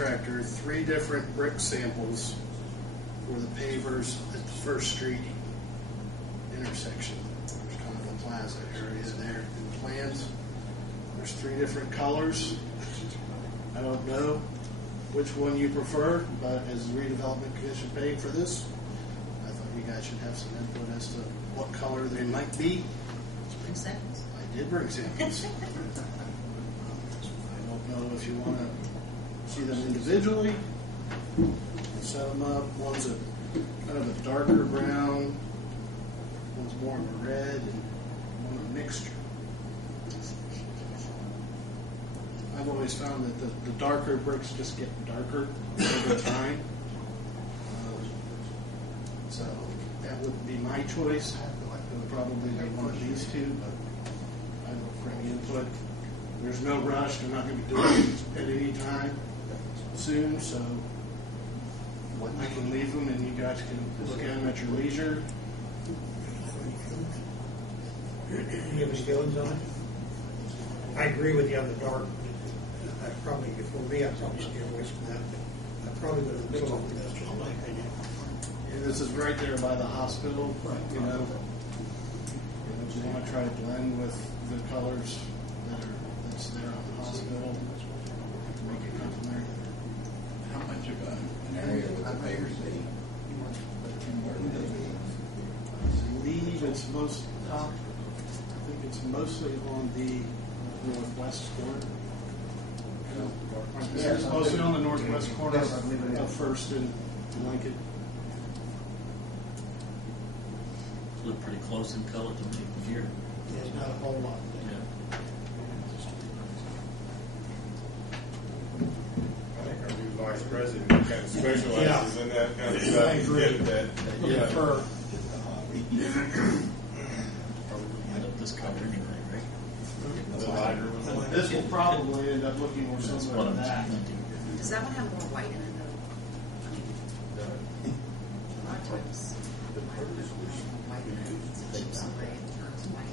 contractor 3 different brick samples for the pavers at the First Street intersection. There's kind of a plaza area there in the plans. There's 3 different colors. I don't know which one you prefer, but as the redevelopment commission paying for this, I thought you guys should have some input as to what color they might be. Did you bring samples? I did bring samples. I don't know if you want to see them individually, set them up. One's a kind of a darker brown, one's more of a red, and one a mixture. I've always found that the darker bricks just get darker over time. So that would be my choice. It would probably be one of these 2, but I will bring input. There's no rush. They're not going to be doing it at any time soon, so I can leave them and you guys can look at them at your leisure. Do you have any feelings on it? I agree with you on the dark. I probably, for me, I'd probably steer away from that. I probably go to the middle of it. That's just my opinion. And this is right there by the hospital, you know. If you want to try to blend with the colors that's there on the hospital, make it come from there. How much of an area would the pavers be? I believe it's I think it's mostly on the northwest corner. It's mostly on the northwest corner of First and Lincoln. Look pretty close in color to me here. There's not a whole lot. Yeah. I think our new vice president kind of specializes in that kind of stuff. I agree. Get that. Yeah. For End up this color anyway, right? The lighter one. This will probably end up looking more That's what similar to I'm that. thinking. Does that one have more white in it though? I mean, a lot of times, the white has more white in it. It's chips away and turns white.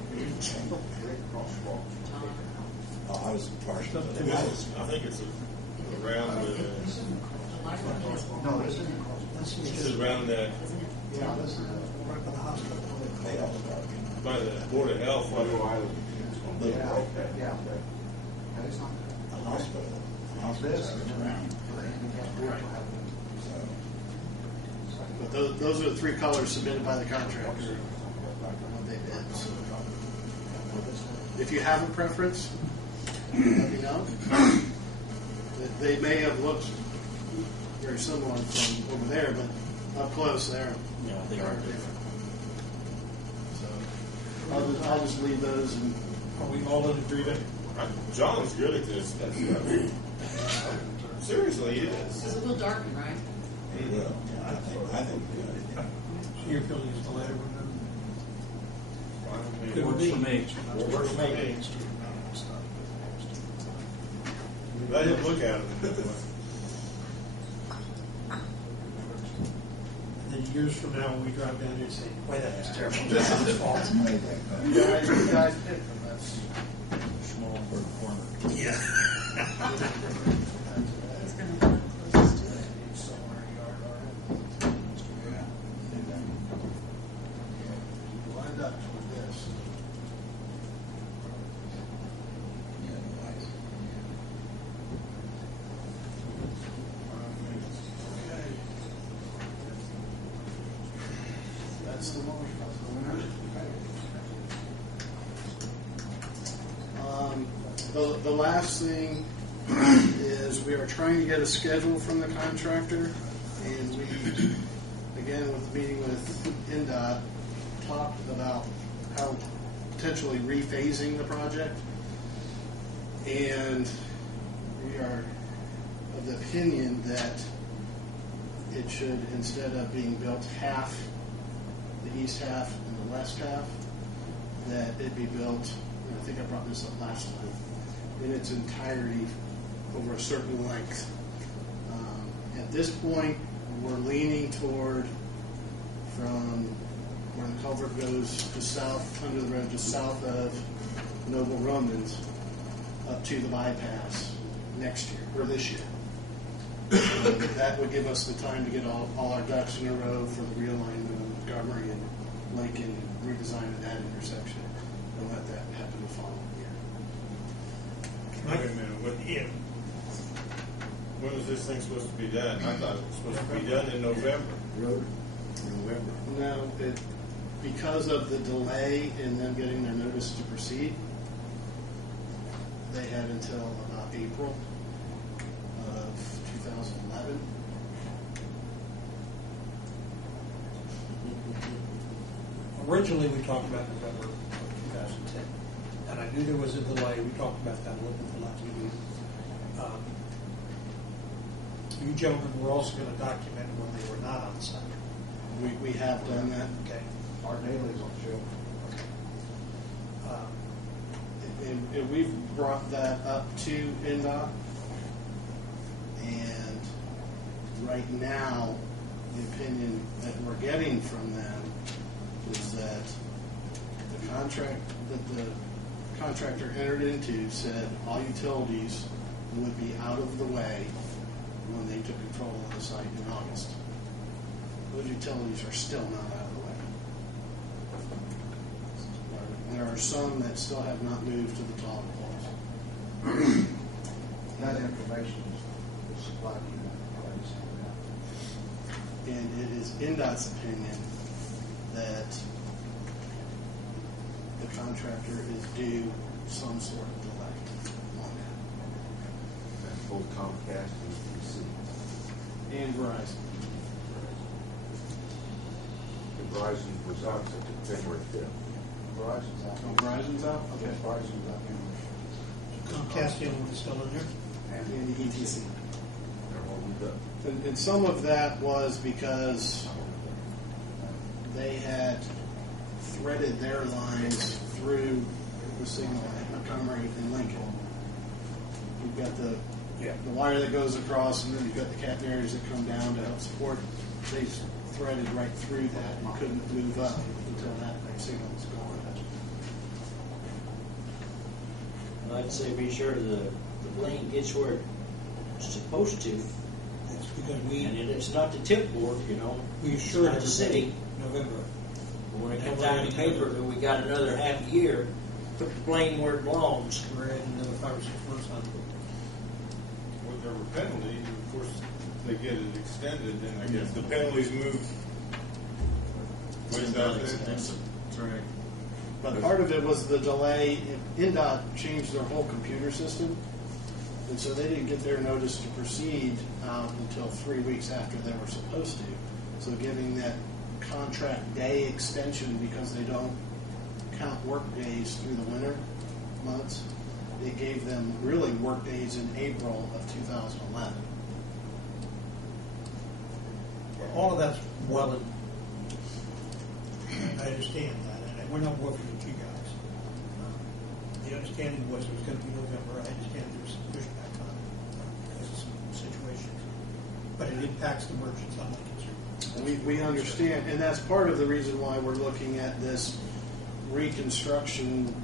I was partial to This that. is- I think it's around the, no, this isn't. this is around that, Yeah, this is right by the hospital. They all dark. by the Board of Health. Little brick. Yeah. A hospital. A hospital is around. But those are the 3 colors submitted by the contractor. What they did. So, if you have a preference, let me know. They may have looked very similar from over there, but up close there, Yeah, they are different. So I'll just leave those and. Are we all in agreement? John's good at this stuff. Seriously, he is. It's a little darker, right? He will. Yeah, I think So your feeling is the latter one? It Works for me. Works for me. Let him look at it. And then years from now, when we drive down here and say, boy, that was terrible. This is his fault. You guys pick them. That's Small for the corner. Yeah. He's going to look closest to it. lined up with this. That's the one. The last thing is we are trying to get a schedule from the contractor, and we, again, with meeting with NDOT, talked about how potentially rephasing the project, and we are of the opinion that it should, instead of being built half, the east half and the west half, that it be built, and I think I brought this up last time, in its entirety over a certain length. At this point, we're leaning toward from where the culvert goes to south, under the road, just south of Noble Romans, up to the bypass next year, or this year. That would give us the time to get all our ducks in a row for the realignment of Montgomery and Lincoln, redesign of that intersection, and let that happen the following year. Wait a minute, when was this thing supposed to be done? I thought it was supposed to be done in November. Road, November. No, because of the delay in them getting their notice to proceed, they had until about April of 2011. Originally, we talked about November of 2010, and I knew there was a delay. We talked about that a little bit the last meeting. You gentlemen were also going to document when they were not on site. We have done that. Okay. Our dailies will show. And we've brought that up to NDOT, and right now, the opinion that we're getting from them is that the contract that the contractor entered into said all utilities would be out of the way when they took control of the site in August. Those utilities are still not out of the way. There are some that still have not moved to the tall poles. That information is supplied to you in place. And it is NDOT's opinion that the contractor is due some sort of delay on that. That's both Comcast and PC. And Verizon. And Verizon was out to February 5th. Verizon's out. Oh, Verizon's out? Okay. Verizon's out here. Comcast, the other one is still in there? And the ETC. They're all moved up. And some of that was because they had threaded their lines through the signal at Montgomery and Lincoln. You've got the wire that goes across, and then you've got the catenaries that come down to help support. They threaded right through that and couldn't move up until that signal was gone. I'd say be sure the lane gets where it's supposed to, It's because and it's not the tip board, you know. we It's assured not the city. November. But when it comes out in the paper that we got another half year, put the blame where it belongs. We're adding another 5 or 6 months on it. With their penalty, of course, if they get it extended, then I guess the penalties move. It's not expensive. That's right. But part of it was the delay. NDOT changed their whole computer system, and so they didn't get their notice to proceed out until 3 weeks after they were supposed to. So giving that contract day extension, because they don't count work days through the winter months, it gave them really work days in April of 2011. All of that's well, and I understand that, and we're not working with you guys. The understanding was it was going to be November. I understand there was some pushback on it because of some situations, but it impacts the merchants. I'm not concerned. We understand, and that's part of the reason why we're looking at this reconstruction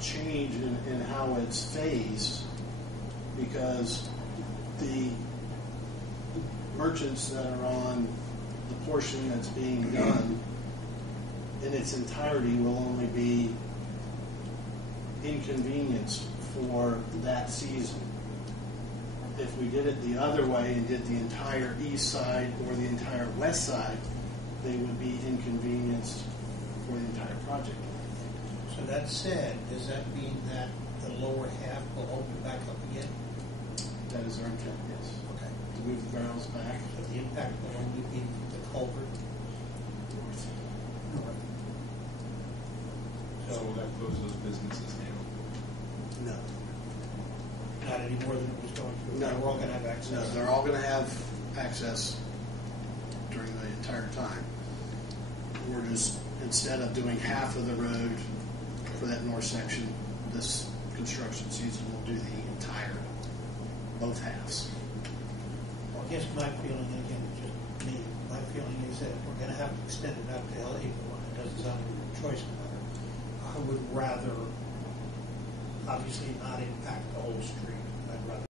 change in how it's phased, because the merchants that are on the portion that's being done in its entirety will only be inconvenienced for that season. If we did it the other way and did the entire east side or the entire west side, they would be inconvenienced for the entire project. So that said, does that mean that the lower half will open back up again? That is our intent, yes. Okay. To move the barrels back So the impact will only be the culvert north. north. So will that close those businesses down? No. Not any more than it was going to. No. We're all going to have access. No, they're all going to have access during the entire time. We're just, instead of doing half of the road for that north section, this construction season will do the entire, both halves. Well, I guess my feeling, again, just me, my feeling is that if we're going to have to extend it out to April, and it doesn't sound like a choice matter, I would rather, obviously, not impact the whole street.